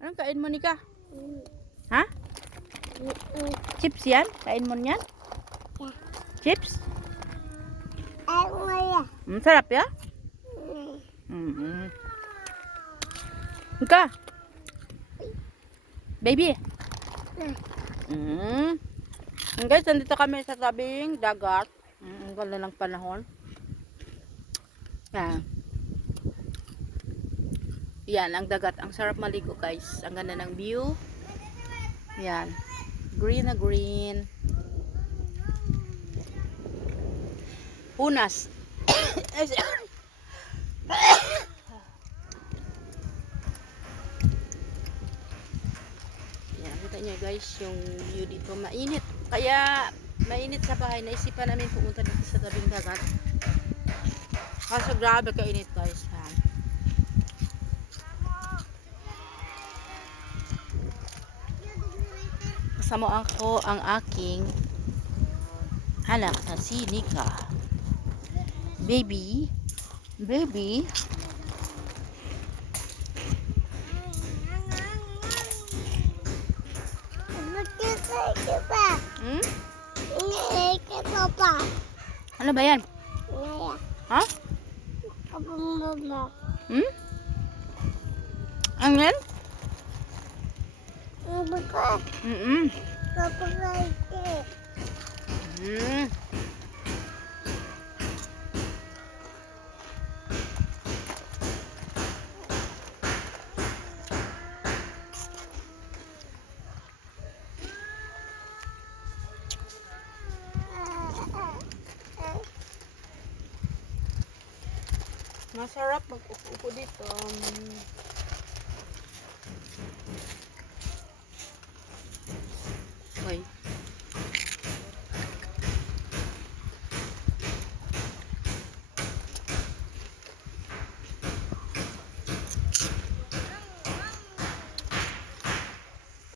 Anong kain mo, Nika? Ha? Chips yan? Kain mo yan? Chips? Sarap ya? Nika? Baby? Guys, nandito kami sa tabing dagat. Ang ganda ng panahon. Yan. Yan, ang dagat. Ang sarap maligo, guys. Ang ganda ng view. Yan. Green na green. Punas. Yan, kita nyo guys, yung view dito. Mainit. Kaya, mainit sa bahay. Naisipan namin pumunta dito sa tabing dagat. Kaso grabe kainit, guys. Yan. Kasama ako ang aking anak na si Nika. Baby. Baby. Ano ba yan? Ha? Ang yan? Masarap mag-upo dito.